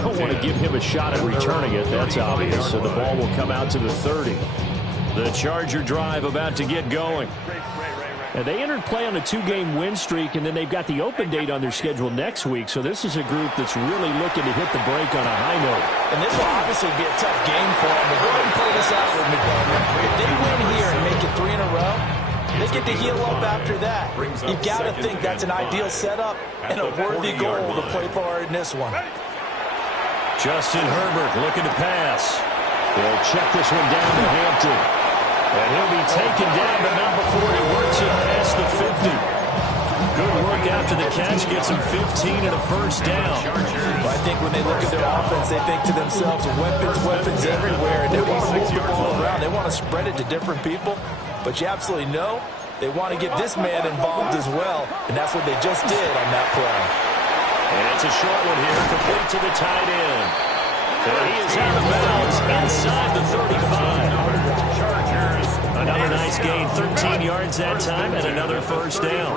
don't want to give him a shot at returning it. That's obvious. So the ball will come out to the 30. The Charger drive about to get going. And they entered play on a 2-game win streak, and then they've got the open date on their schedule next week. So this is a group that's really looking to hit the break on a high note. And this will obviously be a tough game for them. But go ahead and play this out with me, Bowman. If they win here and make it 3 in a row, they get to heal up after that. You've got to think that's an ideal setup and a worthy goal to play for in this one. Justin Herbert looking to pass. They'll check this one down to Hampton. And he'll be taken down, but not before he works it past the 50. Good work after the catch. Gets him 15 and a first down. Well, I think when they look at their offense, they think to themselves, weapons everywhere. And they want to move the ball around. They want to spread it to different people. But you absolutely know they want to get this man involved as well. And that's what they just did on that play. And it's a short one here, complete to the tight end. And he is out of bounds inside the 35. Another nice gain, 13 yards that time, and another first down.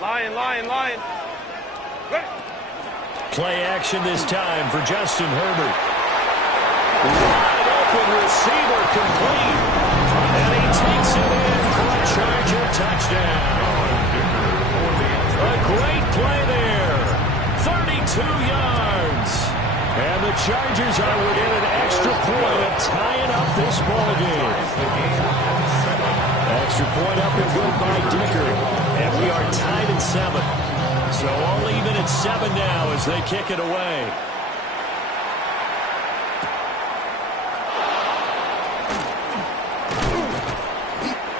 Lion. Play action this time for Justin Herbert. Wide open receiver complete. And he takes it in for a Charger touchdown. A great play there. 32 yards. And the Chargers are within an extra point of tying up this ballgame. Extra point up and good by Dicker. And we are tied at 7. So all even at 7 now as they kick it away.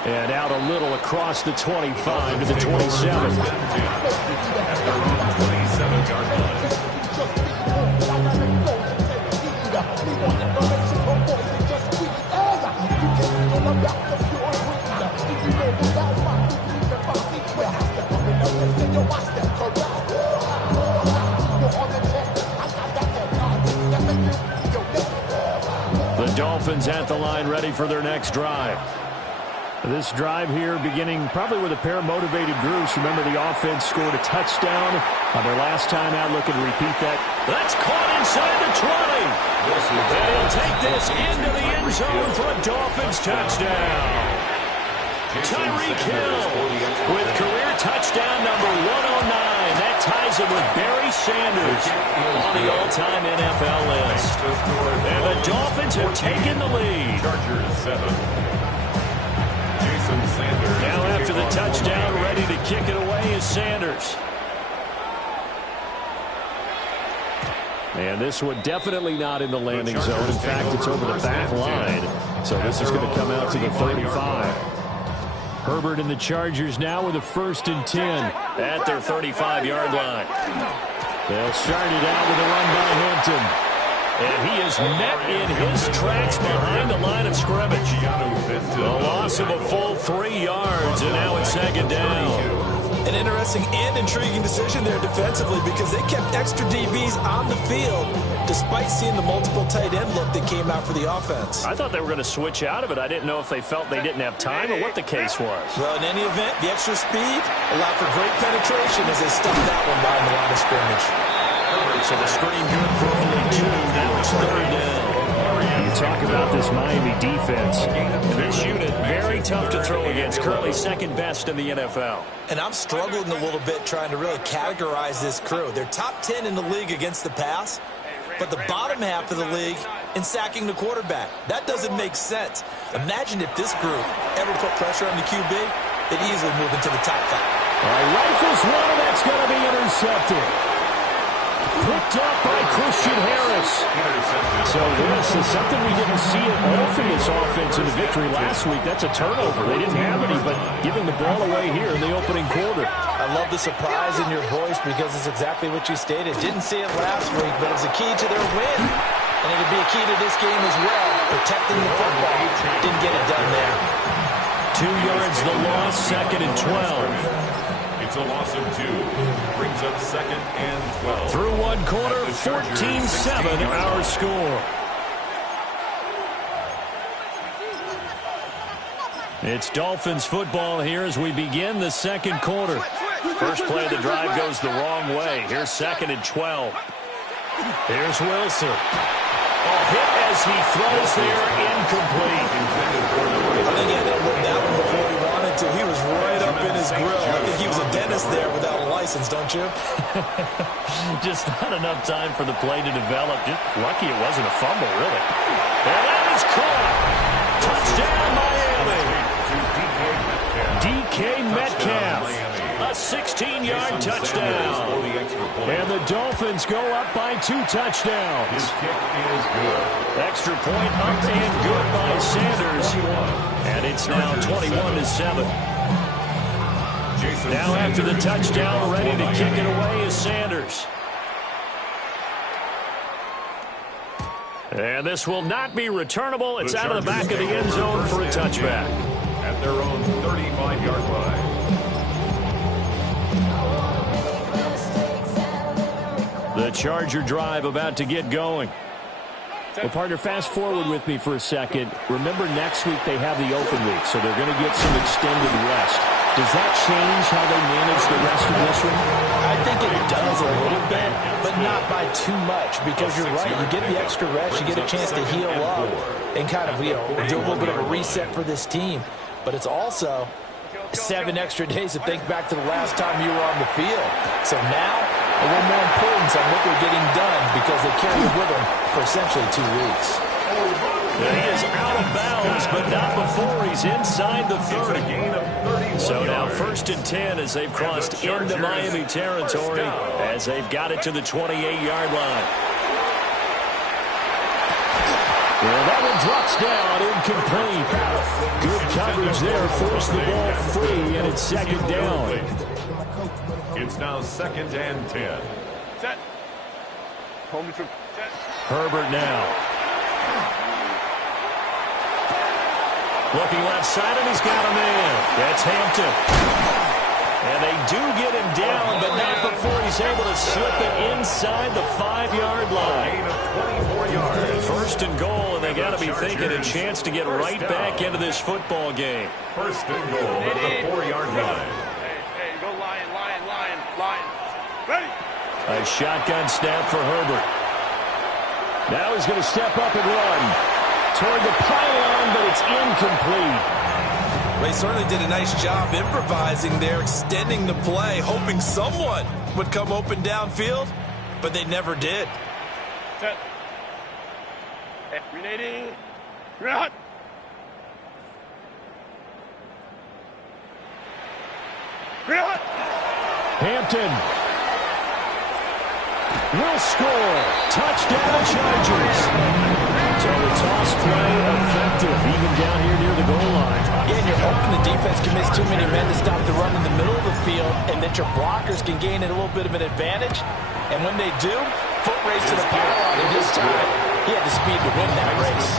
And out a little across the 25 to the 27. After around 27-yard line. The Dolphins at the line ready for their next drive. This drive here beginning probably with a pair of motivated groups. Remember, the offense scored a touchdown on their last time out. Looking to repeat that. That's caught inside the 20. And he'll take this into the end zone for a Dolphins touchdown. Tyreek Hill with career touchdown number 109. That ties him with Barry Sanders on the all-time NFL list. And the Dolphins have taken the lead. Chargers 7. Sanders. Now after the touchdown, ready to kick it away is Sanders. And this one definitely not in the landing zone. In fact, it's over the back line. So this is going to come out to the 35. Herbert and the Chargers now with a 1st and 10 at their 35-yard line. They'll start it out with a run by Hampton. And he is met in his tracks behind the line of scrimmage. The loss of a full 3 yards, and now it's 2nd down. An interesting and intriguing decision there defensively because they kept extra DBs on the field despite seeing the multiple tight end look that came out for the offense. I thought they were going to switch out of it. I didn't know if they felt they didn't have time or what the case was. Well, in any event, the extra speed allowed for great penetration as they stuffed that one behind the line of scrimmage. So the screen good for only 2. Now it's 3rd down. You talk about this Miami defense. This unit, very tough to throw against. Currently 2nd best in the NFL. And I'm struggling a little bit trying to really categorize this crew. They're top 10 in the league against the pass, but the bottom half of the league in sacking the quarterback. That doesn't make sense. Imagine if this group ever put pressure on the QB, they'd easily move into the top 5. All right, rifles one, and that's going to be intercepted. Picked up by Christian Harris. So this is something we didn't see at all from this offense in the victory last week. That's a turnover. They didn't have any, but giving the ball away here in the opening quarter. I love the surprise in your voice because it's exactly what you stated. Didn't see it last week, but it was a key to their win. And it'll be a key to this game as well, protecting the football. Didn't get it done there. 2 yards the loss, 2nd and 12. It's a loss of 2. Brings up 2nd and 12. Through one quarter, 14-7 our score. It's Dolphins football here as we begin the 2nd quarter. First play of the drive goes the wrong way. Here's 2nd and 12. Here's Wilson. Hit as he throws there, incomplete. I think he had to look that one before he wanted to. He was right up in his grill. I think he was a dentist there without a license, don't you? Just not enough time for the play to develop. Just lucky it wasn't a fumble, really. And that is caught. Touchdown, Miami. DK Metcalf. A 16-yard touchdown. And the Dolphins go up by 2 touchdowns. His kick is good. Extra point up and good by Sanders. And it's now 21-7. Now after the touchdown, ready to kick it away is Sanders. And this will not be returnable. It's out of the back of the end zone for a touchback. At their own 35-yard line. The Charger drive about to get going. Well, partner, fast forward with me for a second. Remember, next week they have the open week, so they're going to get some extended rest. Does that change how they manage the rest of this one? I think it does a little bit, but not by too much, because you're right. You get the extra rest, you get a chance to heal up and kind of, do a little bit of a reset for this team. But it's also 7 extra days to think back to the last time you were on the field. So now, a little more importance on what they're getting done because they carry it with them for essentially 2 weeks. He is out of bounds, but not before he's inside the 30. So now 1st and 10 as they've crossed into Miami territory as they've got it to the 28-yard line. Well, that one drops down, incomplete. Good coverage there, forced the ball free, and it's 2nd down. It's now 2nd and 10. Set. Home to set. Herbert now. Looking left side, and he's got him in. That's Hampton. And they do get him down, but not before he's able to slip it inside the 5-yard line. 24 yards. 1st and goal, and they got to be thinking a chance to get right back into this football game. 1st and goal at the 4-yard line. Hey, go Lion. Ready. A shotgun snap for Herbert. Now he's going to step up and run toward the pylon, but it's incomplete. They certainly did a nice job improvising there, extending the play, hoping someone would come open downfield, but they never did. Set. Renating. Run. Run. Hampton will score. Touchdown, Chargers. So the toss play effective, even down here near the goal line. Yeah, and you're hoping the defense commits too many men to stop the run in the middle of the field and that your blockers can gain a little bit of an advantage. And when they do, foot race to the pylon, and this time, he had the speed to win that race.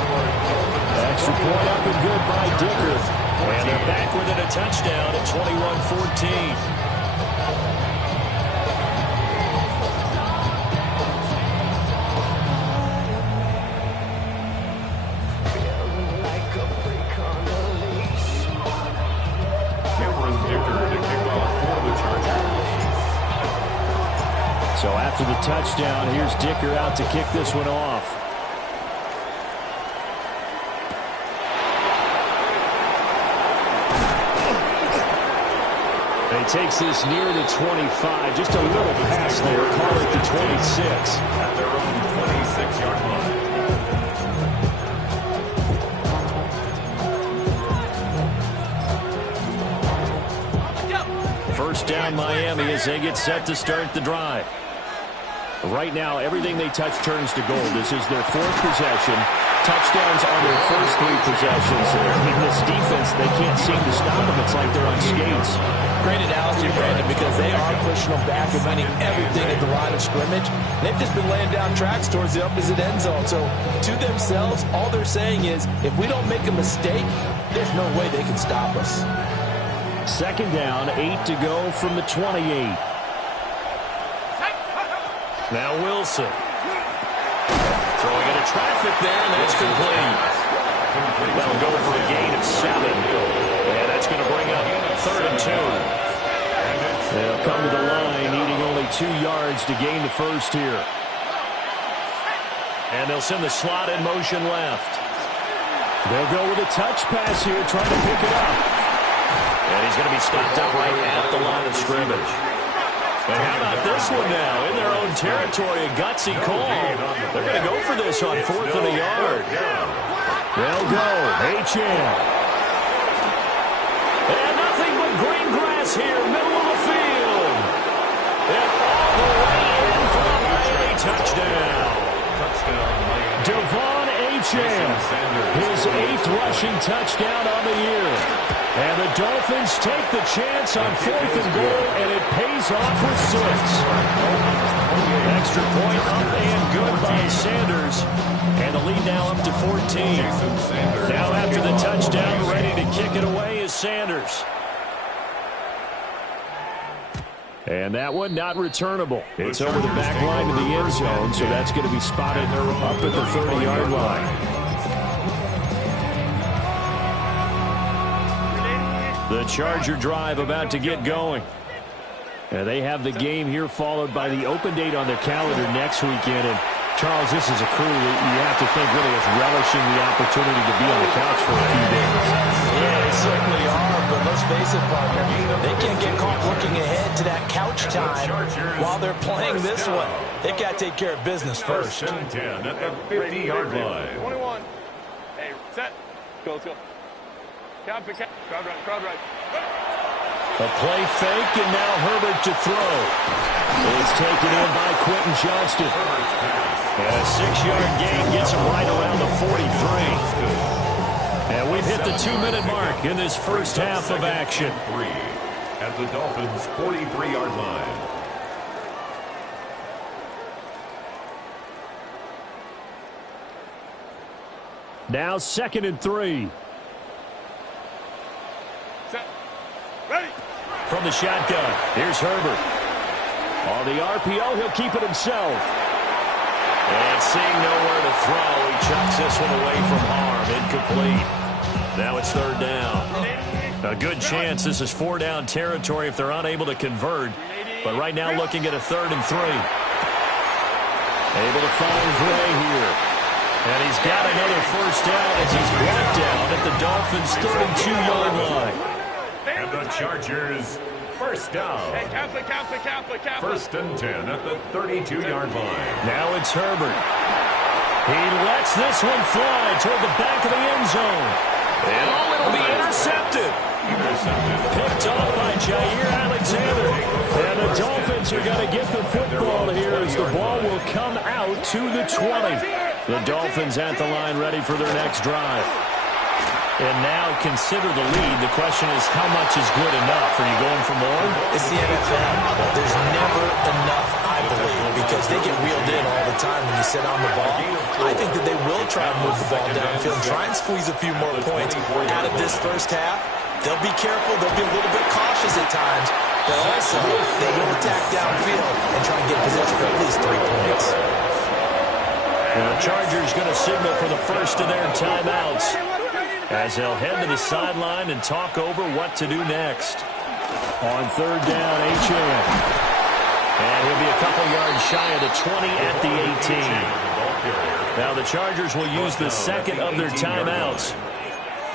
Extra point up and good by Dicker. And they're back within a touchdown at 21-14. So after the touchdown, here's Dicker out to kick this one off. He takes this near the 25. Just a little pass there. Call it the 26. At their own 26-yard line. First down, Miami, as they get set to start the drive. Right now, everything they touch turns to gold. This is their 4th possession. Touchdowns on their first 3 possessions. In this defense, they can't seem to stop them. It's like they're on skates. Great analogy, Brandon, because they are pushing them back and running everything at the line of scrimmage. They've just been laying down tracks towards the opposite end zone. So to themselves, all they're saying is, if we don't make a mistake, there's no way they can stop us. 2nd down, 8 to go from the 28. Now Wilson. Throwing into traffic there, and that's complete. That'll go for a gain of 7. And that's going to bring up 3rd and 2. They'll come to the line, needing only 2 yards to gain the first here. And they'll send the slot in motion left. They'll go with a touch pass here, trying to pick it up. And he's going to be stopped up right at the line of scrimmage. And how about this one now? In their own territory, a gutsy call. They're going to go for this on 4th and a yard. They'll go. Achane. And nothing but green grass here, middle of the field. And all the way in for a Miami touchdown. Devon Achane, his 8th rushing touchdown on the year. And the Dolphins take the chance on 4th and goal, and it pays off with 6. Extra point up and good by Sanders. And the lead now up to 14. Now after the touchdown, ready to kick it away is Sanders. And that one not returnable. It's over the back line to the end zone, so that's going to be spotted up at the 30-yard line. The Charger drive about to get going. They have the game here followed by the open date on their calendar next weekend. And Charles, this is a crew that you have to think really is relishing the opportunity to be on the couch for a few days. Yeah, they certainly are, but let's face it, partner, they can't get caught looking ahead to that couch time while they're playing this one. They've got to take care of business first. 10 at the 50-yard line. 21. Hey, set. Let's go. Crowd right, crowd right. A play fake, and now Herbert to throw. It's taken in by Quentin Johnston. And a 6-yard gain gets him right around the 43. And we've hit the 2-minute mark in this first half of action. At the Dolphins' 43-yard line. Now 2nd and 3. Set. Ready. From the shotgun, here's Herbert. On the RPO, he'll keep it himself. And seeing nowhere to throw, he chucks this one away from harm. Incomplete. Now it's 3rd down. A good chance this is 4-down territory if they're unable to convert. But right now looking at a 3rd and 3. Able to find Gray here. And he's got another first down as he's brought down at the Dolphins' 32-yard line. And the Chargers, first down. Hey, Catholic. 1st and 10 at the 32-yard line. Now it's Herbert. He lets this one fly toward the back of the end zone. And it'll be intercepted. Picked off by Jair Alexander. And the Dolphins are going to get the football here as the ball will come out to the 20. The Dolphins at the line ready for their next drive. And now consider the lead. The question is, how much is good enough? Are you going for more? It's the NFL. There's never enough, I believe, because they get reeled in all the time when you sit on the ball. I think that they will try and move the ball downfield and try and squeeze a few more points out of this first half. They'll be careful. They'll be a little bit cautious at times. But also, they will attack downfield and try and get position for at least 3 points. And the Chargers going to signal for the first of their timeouts as they'll head to the sideline and talk over what to do next. On 3rd down, Achane. And he'll be a couple yards shy of the 20 at the 18. Now the Chargers will use the second of their timeouts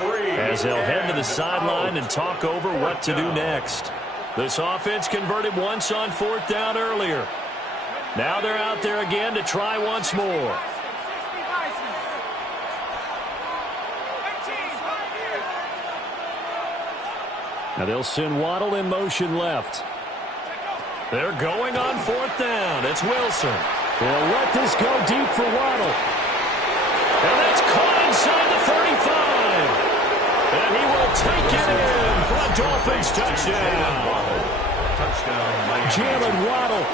as they'll head to the sideline and talk over what to do next. This offense converted once on 4th down earlier. Now they're out there again to try once more. Now they'll send Waddle in motion left. They're going on 4th down. It's Wilson. They'll let this go deep for Waddle. And that's caught inside the 35. And he will take it in for a Dolphins touchdown. Jalen Waddle,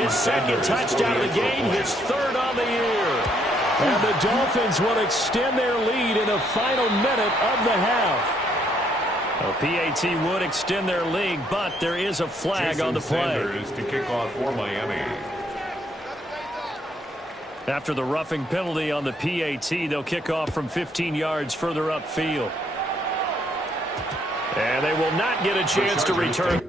his 2nd touchdown of the game, his 3rd on the year. And the Dolphins will extend their lead in the final minute of the half. A PAT would extend their lead, but there is a flag on the play. Sanders to kick off for Miami. After the roughing penalty on the PAT, they'll kick off from 15 yards further upfield. And they will not get a chance to return.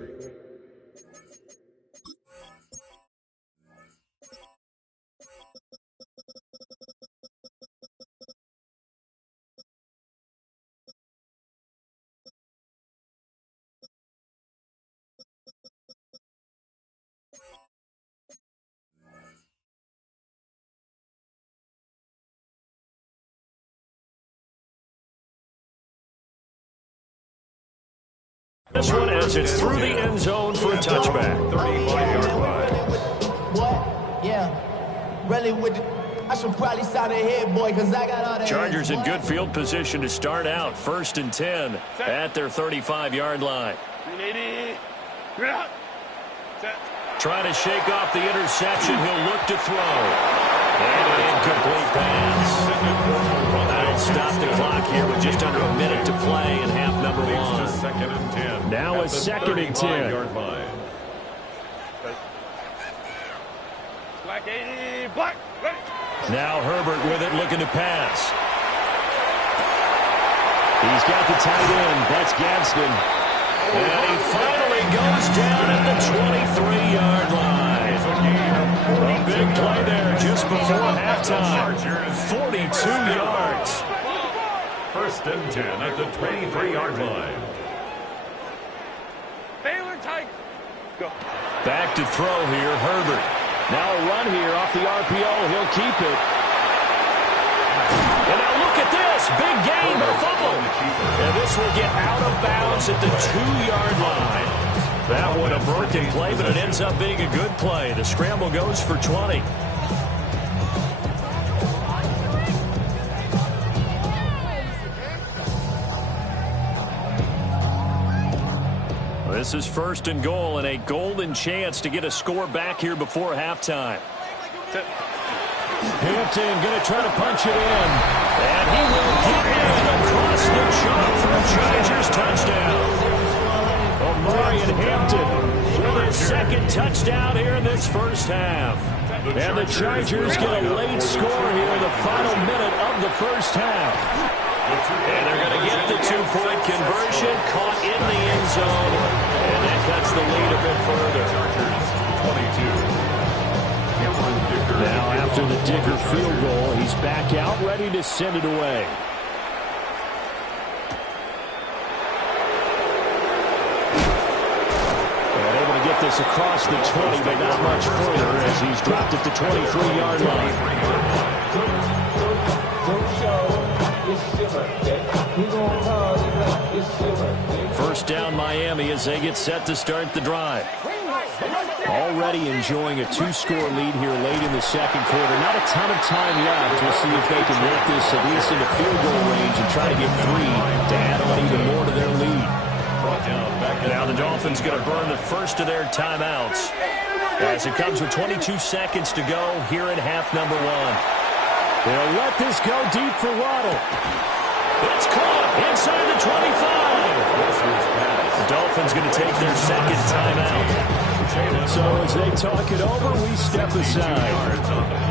This one as it's through the end zone for a touchback. 35-yard line. What? Yeah. Really with the... I should probably sign ahead, boy, because I got all the... Chargers in good field position to start out. 1st and 10 at their 35-yard line. Trying to shake off the interception. He'll look to throw. And an incomplete pass. That'll stop the clock here with just under a minute to play in half number 1. 2nd and 10. Now a 2nd and 10. Yard line. Black. Now Herbert with it, looking to pass. He's got the tight end. That's Gadsden. And he finally goes down at the 23-yard line. A big play there just before halftime. 42 yards. 1st and 10 at the 23-yard line. Baylor tight. Go. Back to throw here, Herbert. Now a run here off the RPO. He'll keep it. And now look at this. Big gain, a fumble. And this will get out of bounds at the 2-yard line. That one a broken play, but it ends up being a good play. The scramble goes for 20. This is 1st and goal and a golden chance to get a score back here before halftime. Hampton going to try to punch it in. And he will get in across the chalk for a Chargers touchdown. Omarion Hampton with his 2nd touchdown here in this first half. And the Chargers get a late score here in the final minute of the first half. And they're going to get the 2-point conversion, caught in the end zone, and that cuts the lead a bit further. 22. Now after the Digger field goal, he's back out, ready to send it away. And able to get this across the 20, but not much further as he's dropped at the 23-yard line. First down Miami as they get set to start the drive. Already enjoying a 2-score lead here late in the 2nd quarter. Not a ton of time left. We'll see if they can work this at least into field goal range and try to get 3 to add on even more to their lead. Now the Dolphins going to burn the first of their timeouts as it comes with 22 seconds to go here in half number 1. They'll let this go deep for Waddle. It's caught inside the 25. The Dolphins going to take their 2nd timeout. So as they talk it over, we step aside.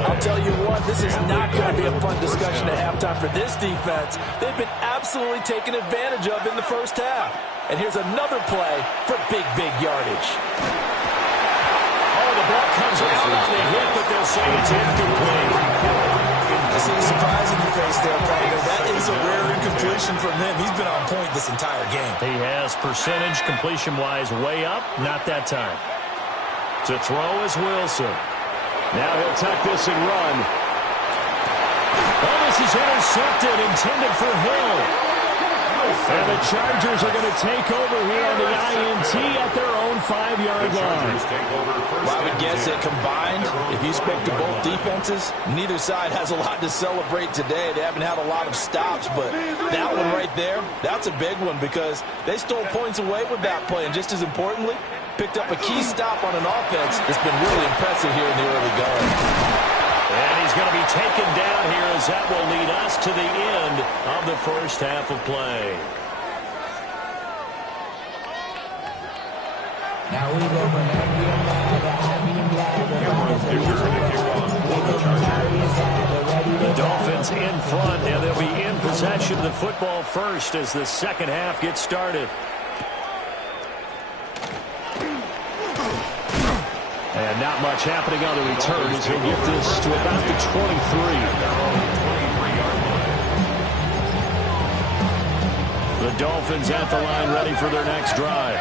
I'll tell you what, this is not going to be a fun discussion at halftime for this defense. They've been absolutely taken advantage of in the first half. And here's another play for big yardage. Oh, the ball comes out on the hit, but they'll say it's incomplete. You see the surprise in your face there, partner. That is a rare incompletion from him. He's been on point this entire game. He has percentage completion-wise way up, not that time. To throw is Wilson. Now he'll tuck this and run. Oh, this is intercepted, intended for Hill. And the Chargers are going to take over here on the INT at their own 5-yard line. Well, I would guess that combined, if you spoke to both defenses, neither side has a lot to celebrate today. They haven't had a lot of stops, but that one right there, that's a big one because they stole points away with that play. And just as importantly, picked up a key stop on an offense that's been really impressive here in the early going. And he's going to be taken down here as that will lead us to the end of the first half of play. Now we go from the Dolphins in front, and they'll be in possession of the football first as the second half gets started. And not much happening on the return as he'll get this to about the 23. The Dolphins at the line ready for their next drive.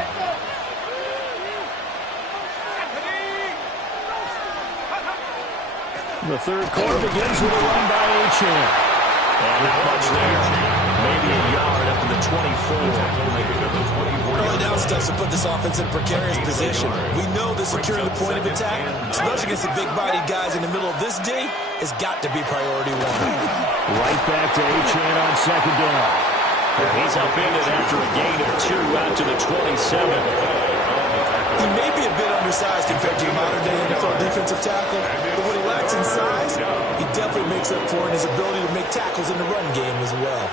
The third quarter begins with a run by Achane. And not much there. Maybe a yard up to the 24. Early down timeout stuff to put this offense in a precarious position. We know that securing the point of attack, especially against the big-bodied guys in the middle of this D, has got to be priority one. Right back to Achane on second down. He's upended after a gain of 2 out to the 27. He may be a bit undersized compared to a modern-day NFL defensive tackle, but what he lacks in size, he definitely makes up for in his ability to make tackles in the run game as well.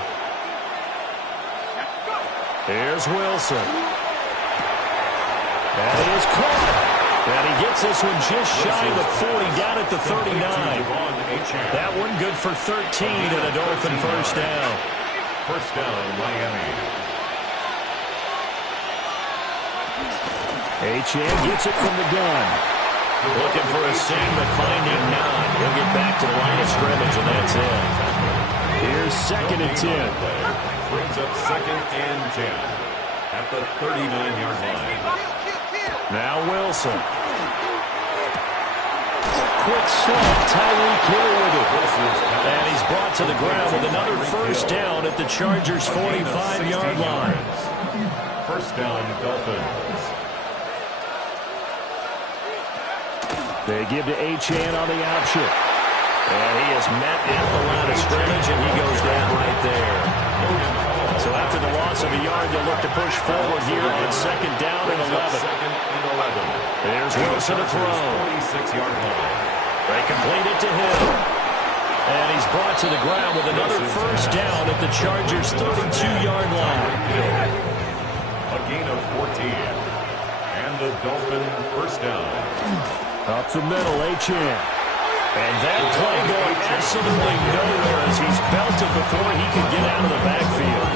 Here's Wilson. And he is caught. And he gets this one just shy of the 40, down at the 39. That one good for 13 and a Dolphin first down. First down, Miami. Achane gets it from the gun. Looking for a seam, but finding none. He'll get back to the line of scrimmage, and that's it. Here's second and 10. Brings up second and 10 at the 39-yard line. Now Wilson. Quick slot, Tyreek Hill with it. And he's brought to the ground with another first down at the Chargers' 45-yard line. First down, Dolphins. They give to Achane on the option. And he is met at the line of scrimmage, and he goes down right there. So after the loss of a yard, they'll look to push forward here on second down and 11. There's Wilson to throw. 46-yard line. They complete it to Hill. And he's brought to the ground with another first down at the Chargers' 32-yard line. A gain of 14. And the Dolphin first down. Up the middle, Achane. And that play going absolutely nowhere as he's belted before he could get out of the backfield.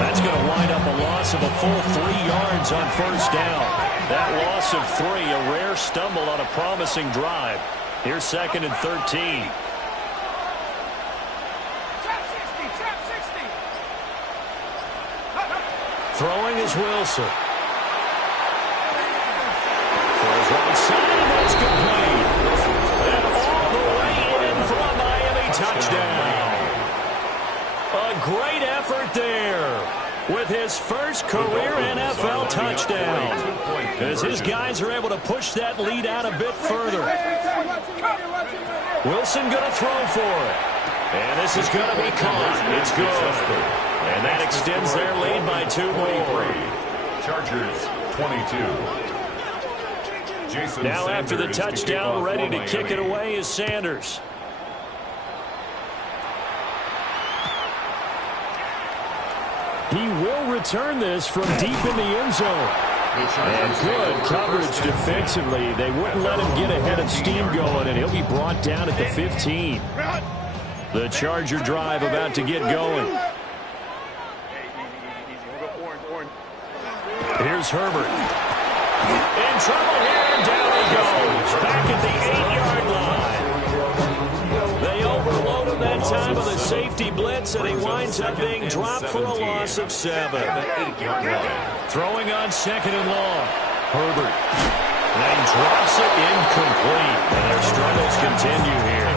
That's going to wind up a loss of a full 3 yards on first down. That loss of 3, a rare stumble on a promising drive. Here's second and 13. Throwing is Wilson. Throws right side, and that's complete. And all the way in for a Miami touchdown. A great effort there with his first career NFL touchdown, as his guys are able to push that lead out a bit further. Wilson going to throw for it. And this is going to be caught. It's good. And that extends their lead by 2 more. Chargers 22. Jason Now after the Sanders touchdown, ready to Miami. kick it away is Sanders. He will return this from deep in the end zone. And good coverage defensively. They wouldn't let him get ahead of steam going, and he'll be brought down at the 15. The Charger drive about to get going. Here's Herbert. In trouble here, and down he goes. Back at the 8-yard line. They overload him that time with a safety blitz, and he winds up being dropped for a loss of 7. Throwing on second and long. Herbert. And he drops it incomplete. And their struggles continue here.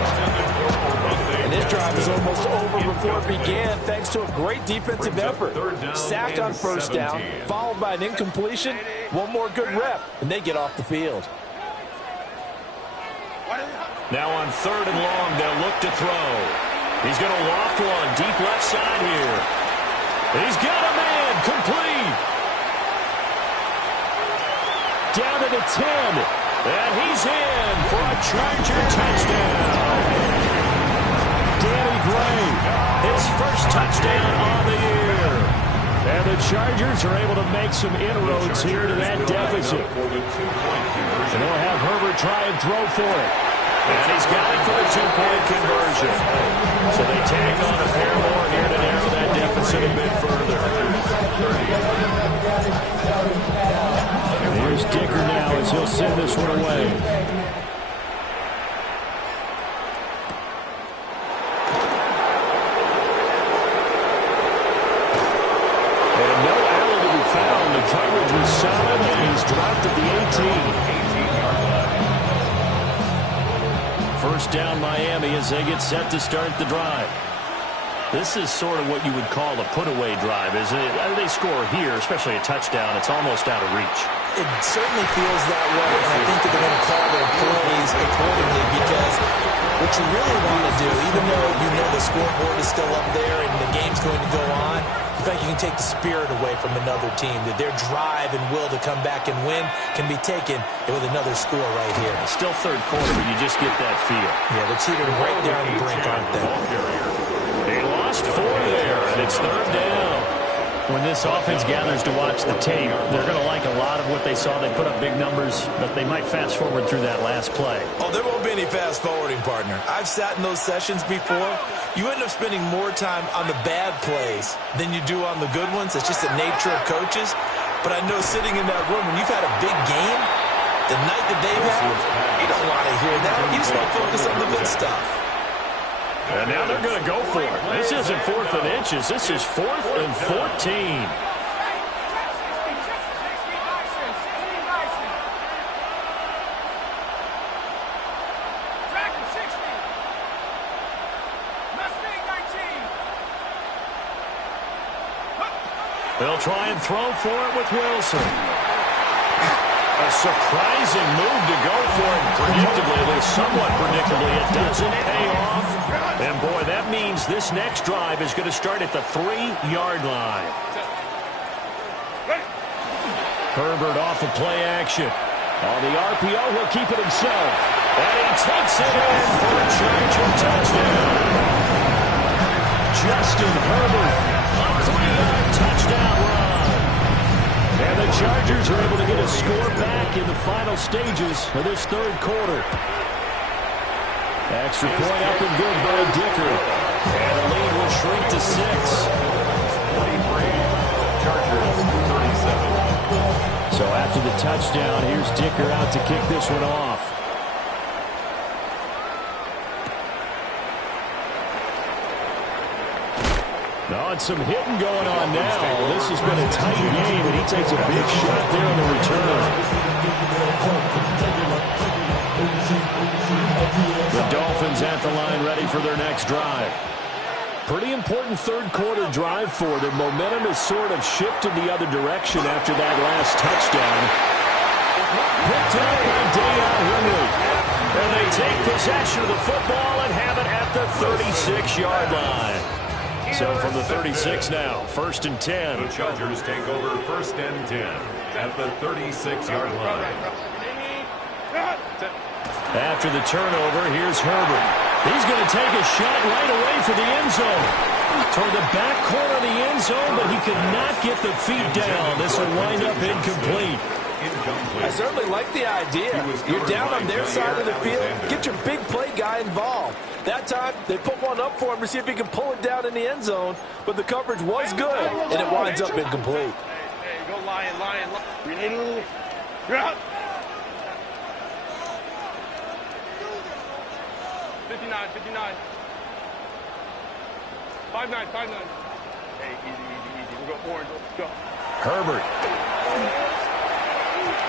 And this drive is almost over before it began, thanks to a great defensive effort. Sacked on first down, followed by an incompletion. One more good rep, and they get off the field. Now on third and long, they'll look to throw. He's going to loft one deep left side here. He's got a man, complete. Down to the 10. And he's in for a Charger touchdown. Danny Gray, his first touchdown on the year. And the Chargers are able to make some inroads here to that deficit. And they'll have Herbert try and throw for it. And he's got it for the 2-point conversion. So they tack on a pair more here to narrow that deficit a bit further. Here's Dicker now as he'll send this one away. And no Allen to be found. The coverage was solid, and he's dropped at the 18. First down Miami as they get set to start the drive. This is sort of what you would call a put-away drive, isn't it? They score here, especially a touchdown. It's almost out of reach. It certainly feels that way, and I think that they're going to call their plays accordingly because what you really want to do, even though you know the scoreboard is still up there and the game's going to go on, in fact, you can take the spirit away from another team, that their drive and will to come back and win can be taken with another score right here. It's still third quarter, but you just get that feel. Yeah, they're teetering right there on the brink, aren't they? They lost 4 there, and it's third down. When this offense gathers to watch the tape, they're going to like a lot of what they saw. They put up big numbers, but they might fast forward through that last play. Oh, there won't be any fast forwarding, partner. I've sat in those sessions before. You end up spending more time on the bad plays than you do on the good ones. It's just the nature of coaches. But I know sitting in that room, when you've had a big game, the night that they've had, you don't want to hear that. You just want to focus on the good stuff. And now they're going to go for it. This isn't 4th and inches. This is 4th and 14. They'll try and throw for it with Wilson. A surprising move to go for it. Predictably, at least somewhat predictably, it doesn't pay off. And boy, that means this next drive is going to start at the 3-yard line. Herbert off of play action. On the RPO, he'll keep it himself. And he takes it in for a Charger touchdown. Justin Herbert, a 3-yard touchdown run. And the Chargers are able to get a score back in the final stages of this third quarter. Extra point up and good by Dicker. And the lead will shrink to 6. 23, Chargers 37. So after the touchdown, here's Dicker out to kick this one off. Oh, and some hitting going on now. This has been a tight game, and he takes a big shot there on the return. The Dolphins at the line ready for their next drive. Pretty important third quarter drive for them. Momentum has sort of shifted the other direction after that last touchdown. Picked up by Deion Henry. And they take possession of the football and have it at the 36-yard line. So from the 36 now, 1st and 10. The Chargers take over 1st and 10 at the 36-yard line. After the turnover, here's Herbert. He's going to take a shot right away for the end zone. Toward the back corner of the end zone, but he could not get the feet down. This will wind up incomplete. I certainly like the idea. You're down on their side of the field. Get your big play guy involved. That time, they put one up for him to see if he can pull it down in the end zone, but the coverage was good, and it winds up incomplete. Hey, go Lion. You're out. 59. 5-9. Hey, easy. We'll go orange. Let's go. Herbert.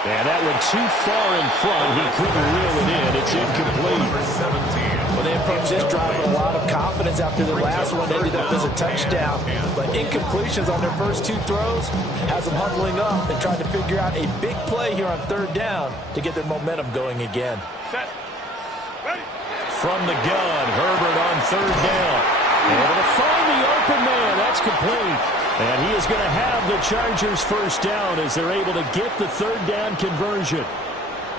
And that went too far in front. He couldn't reel it in. It's incomplete. Well, they approached this drive with a lot of confidence after the last one ended up as a touchdown. But incompletions on their first 2 throws has them huddling up and trying to figure out a big play here on 3rd down to get their momentum going again. Set. Ready. From the gun, Herbert on 3rd down. Able to find the open man. That's complete. And he is going to have the Chargers 1st down as they're able to get the 3rd down conversion.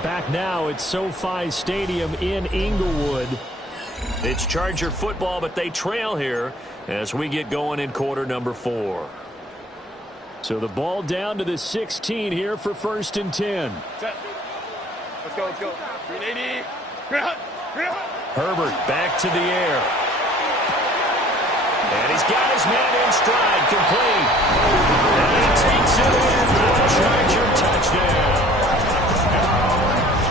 Back now at SoFi Stadium in Inglewood. It's Charger football, but they trail here as we get going in quarter number 4. So the ball down to the 16 here for 1st and 10. Set. Let's go. 380. Herbert back to the air. And he's got his man in stride, complete. And he takes it in for a Charger touchdown.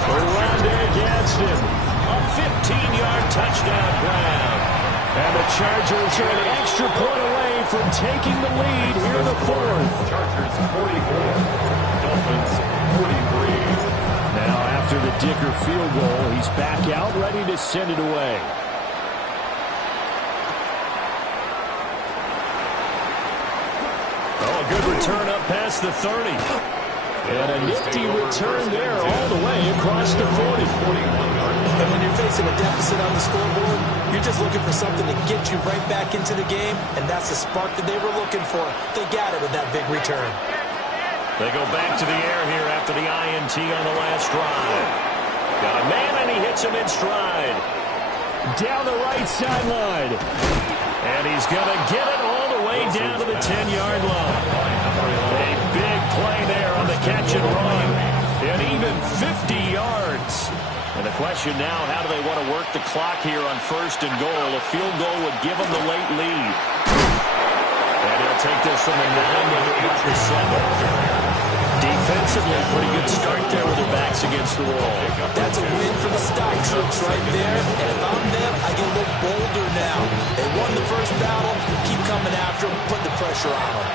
Rondé Gadsden, a 15-yard touchdown grab. And the Chargers are an extra point away from taking the lead here in the 4th. Chargers 44, Dolphins 43. Now after the Dicker field goal, he's back out, ready to send it away. good return up past the 30. And a nifty return there all the way across the 40. And when you're facing a deficit on the scoreboard, you're just looking for something to get you right back into the game, and that's the spark that they were looking for. They got it with that big return. They go back to the air here after the INT on the last drive. Got a man, and he hits him in stride. Down the right sideline. And he's going to get it all the way down to the 10-yard line. A big play there on the catch and run. And even 50 yards. And the question now, how do they want to work the clock here on 1st and goal? A field goal would give them the late lead. And he'll take this from the 9 to the 7. Defensively, pretty good start there with their backs against the wall. That's a win for the stock troops right there. And if I'm them, I get a little bolder now. They won the first battle. Keep coming after them. Put the pressure on them.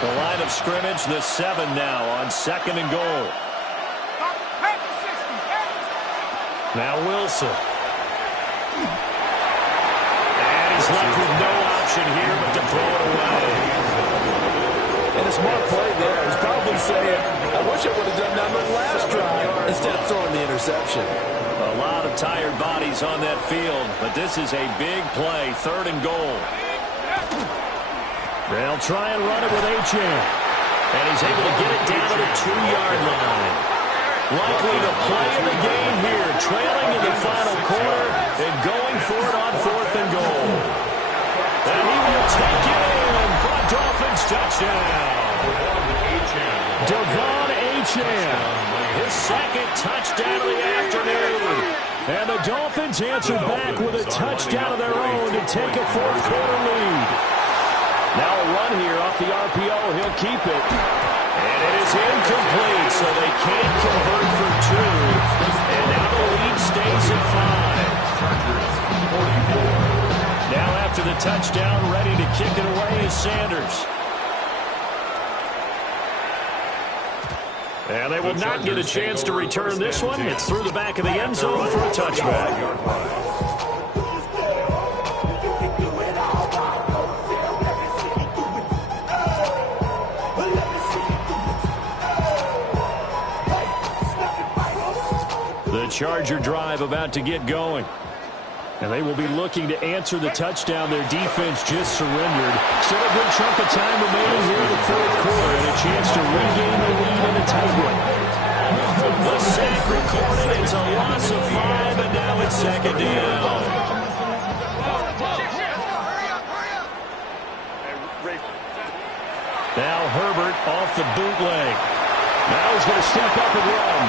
The line of scrimmage, the 7 now on 2nd and goal. Now Wilson. And he's left with no option here but to throw it away. And a smart play there. He's probably saying, I wish I would have done that on the last drive instead of throwing the interception. A lot of tired bodies on that field, but this is a big play, 3rd and goal. They'll try and run it with Achane. And he's able to get it down to the 2-yard line. Likely the play of the game here, trailing in the final quarter and going for it on 4th and goal. And he will take it in for a Dolphins touchdown. Devon Achane, his 2nd touchdown of the afternoon. And the Dolphins answer back with a touchdown of their own to take a 4th quarter lead. Now a run here off the RPO. He'll keep it. And it is incomplete, so they can't convert for 2. And now the lead stays at 5. Now after the touchdown, ready to kick it away is Sanders. And they will not get a chance to return this one. It's through the back of the end zone for a touchback. The Charger drive about to get going. And they will be looking to answer the touchdown their defense just surrendered. Still a good chunk of time remaining here in the 4th quarter and a chance to regain the lead in a tight one. The sack recorded. It's a loss of 5, and now it's 2nd down. Now Herbert off the bootleg. Now he's going to step up and run.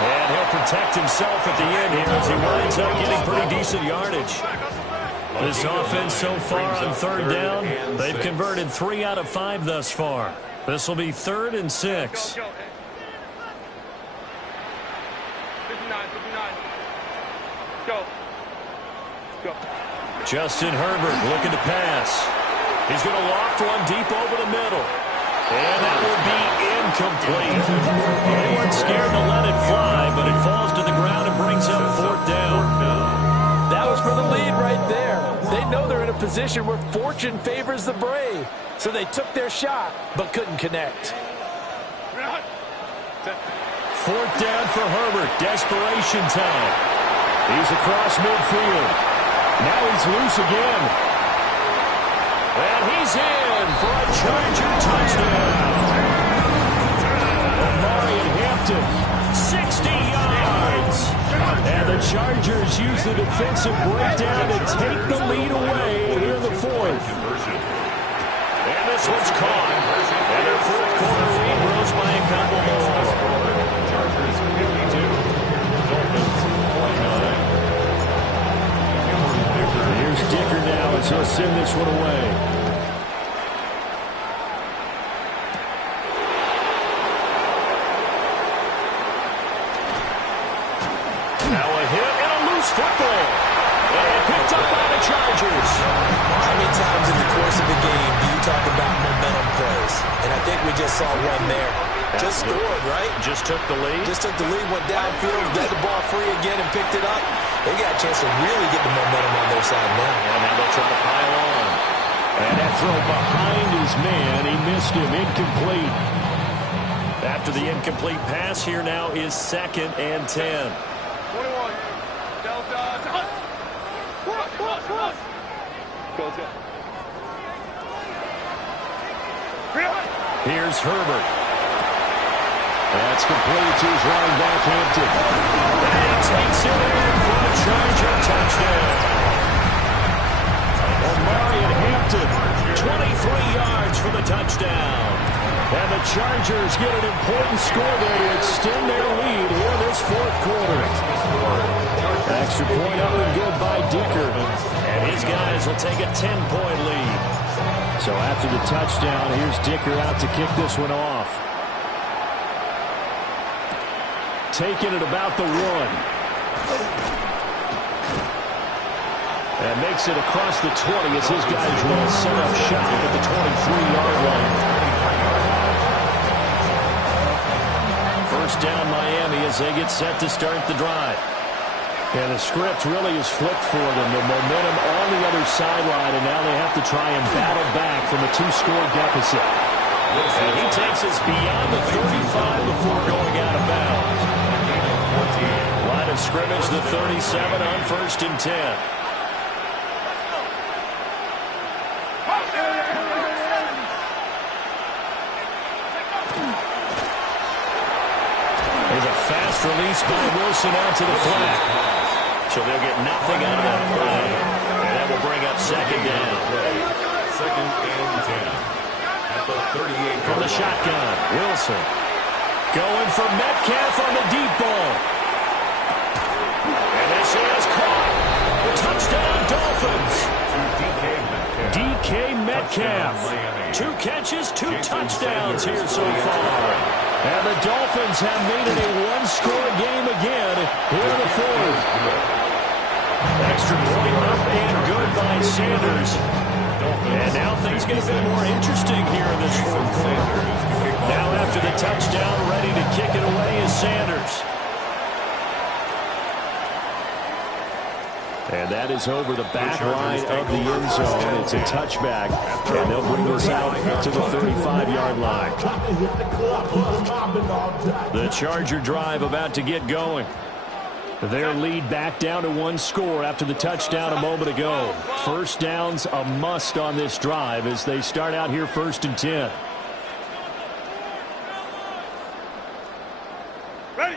And he'll protect himself at the end here as he winds up getting pretty decent yardage. This offense so far on 3rd down, they've converted 3 out of 5 thus far. This will be 3rd and 6. 59. Go. Go. Justin Herbert looking to pass. He's going to loft one deep over the middle. And that will be incomplete. They weren't scared to let it fly, but it falls to the ground and brings up 4th down. That was for the lead right there. They know they're in a position where fortune favors the brave. So they took their shot, but couldn't connect. 4th down for Herbert. Desperation time. He's across midfield. Now he's loose again. And he's in for a Charger touchdown. Omarion Hampton, 60 yards. And the Chargers use the defensive breakdown to take the lead away here in the 4th. And this one's caught. And their 4th quarter lead grows by a couple more. Chargers 52, Dolphins 49. Here's Dicker now as he'll send this one away. Now a hit and a loose football. And picked up by the Chargers. How many times in the course of the game do you talk about momentum plays? And I think we just saw one there. Just scored, right? Just took the lead. Just took the lead, went downfield, got the ball free again and picked it up. They got a chance to really get the momentum on their side now. And now they'll try to pile on. And that throw behind his man. He missed him. Incomplete. After the incomplete pass, here now is 2nd and 10. 21. Delta. Go. Here's Herbert. That's complete to his running back, Hampton. And he takes it in for the Charger touchdown. Omarion Hampton, 23 yards for the touchdown. and the Chargers get an important score there to extend their lead here this 4th quarter. Extra point up and good by Dicker. And his guys will take a 10-point lead. So after the touchdown, here's Dicker out to kick this one off. Taking it about the 1. And makes it across the 20 as his guys run a set-up shot at the 23-yard line. First down Miami as they get set to start the drive. And the script really is flipped for them. The momentum on the other sideline, and now they have to try and battle back from a 2-score deficit. And he takes us beyond the 35 before going out of bounds. Line of scrimmage, the 37 on 1st and 10. There's a fast release by Wilson out to the flat. So they'll get nothing out of that play. And that will bring up 2nd down. 2nd and 10. At the 38. From the shotgun, Wilson. Going for Metcalf on the deep ball. And this is caught. Touchdown, Dolphins. DK Metcalf. 2 catches, 2 touchdowns here so far. And the Dolphins have made it a 1-score game again here in the 4th. Extra point up and good by Sanders. And now things get a bit more interesting here in this 4th quarter. Now after the touchdown, ready to kick it away is Sanders. And that is over the back line of the end zone. It's a touchback, and they'll bring this out to the 35-yard line. The Charger drive about to get going. Their lead back down to 1 score after the touchdown a moment ago. First down's a must on this drive as they start out here 1st and 10. Ready.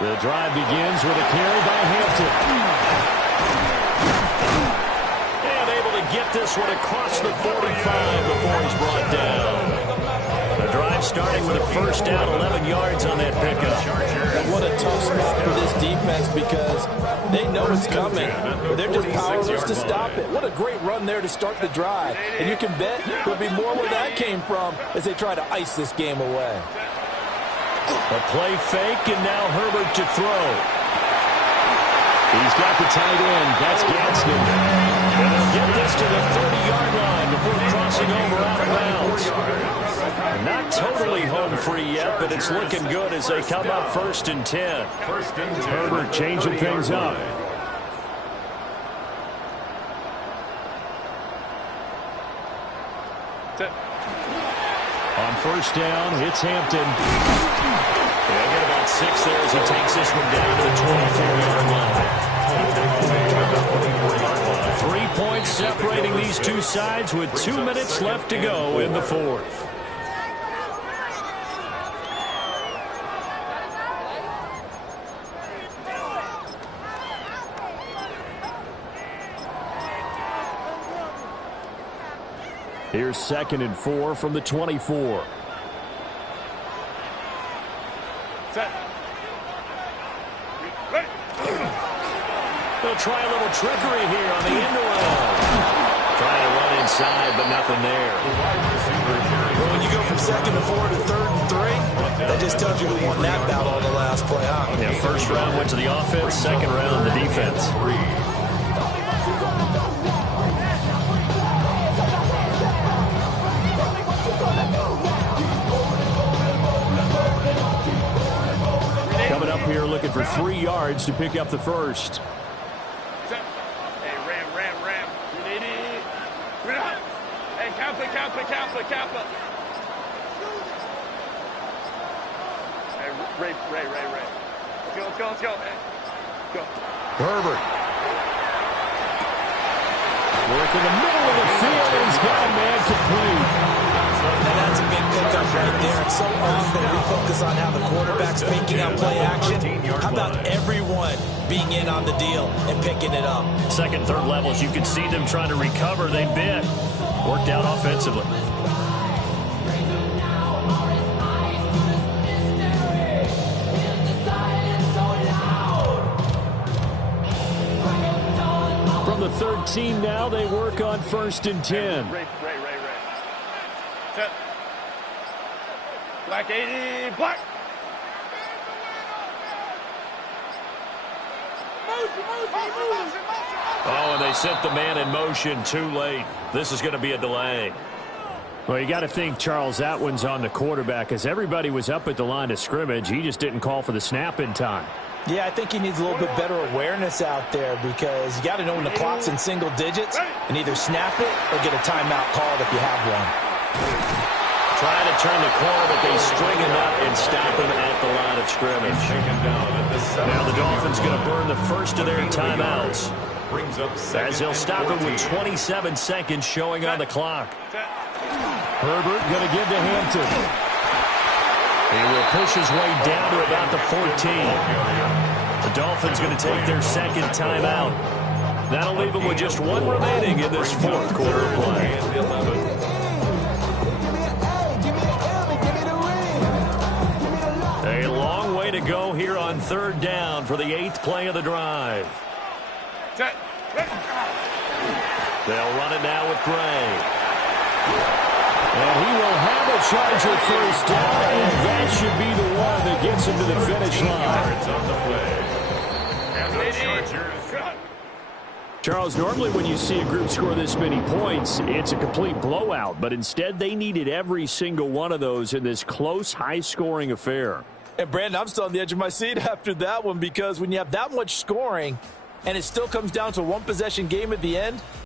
The drive begins with a carry by Hampton. Get this one across the 45 before he's brought down. The drive starting with a first down, 11 yards on that pickup. And what a tough spot for this defense because they know it's coming. They're just powerless to stop it. What a great run there to start the drive. And you can bet there'll be more where that came from as they try to ice this game away. A play fake, and now Herbert to throw. He's got the tight end. That's Gadsden. And they'll get this to the 30-yard line before crossing over out of bounds. Not totally home free yet, but it's looking good as they come up 1st and 10. Herbert changing things up. On first down, it's Hampton. They'll get about 6 there as he takes this one down to the 24-yard line. 3 points separating these two sides with 2 minutes left to go in the 4th. Here's 2nd and 4 from the 24. Set. Ready. They'll try a little trickery here on the end around. Trying to run inside, but nothing there. Well, when you go from 2nd to 4 to 3rd and 3, that just tells you who won that battle on the last play, huh? Yeah, first round went to the offense, second round the defense. Coming up here looking for 3 yards to pick up the first. Set. Hey, ram. 380. Kappa. Hey, Ray. Let's go. Hey, go. Herbert. Work in the middle of the field, and he's got a man complete. Now that's a big pickup right there. And so often we focus on how the quarterback's making out play action. How about everyone being in on the deal and picking it up? Second, third levels, you can see them trying to recover. They bit. Worked out offensively. From the 13 now, they work on 1st and 10. Ray. Set. Black 80. Black. Oh, and they sent the man in motion too late. This is going to be a delay. Well, you got to think, Charles, that one's on the quarterback, as everybody was up at the line of scrimmage. He just didn't call for the snap in time. Yeah, I think he needs a little bit better awareness out there, because you got to know when the clock's in single digits and either snap it or get a timeout called if you have one. Trying to turn the corner, but they string him up and stop him at the line of scrimmage. Now the Dolphins going to burn the first of their timeouts, as they'll stop him with 27 seconds showing on the clock. Herbert going to give to Hampton. He will push his way down to about the 14. The Dolphins going to take their second timeout. That'll leave them with just one remaining in this fourth quarter of play. A long way to go here on 3rd down for the 8th play of the drive. They'll run it now with Gray. And he will have a Charger first down, and that should be the one that gets him to the finish line. Charles, normally when you see a group score this many points, it's a complete blowout. But instead, they needed every single one of those in this close, high-scoring affair. And, Brandon, I'm still on the edge of my seat after that one, because when you have that much scoring and it still comes down to one possession game at the end,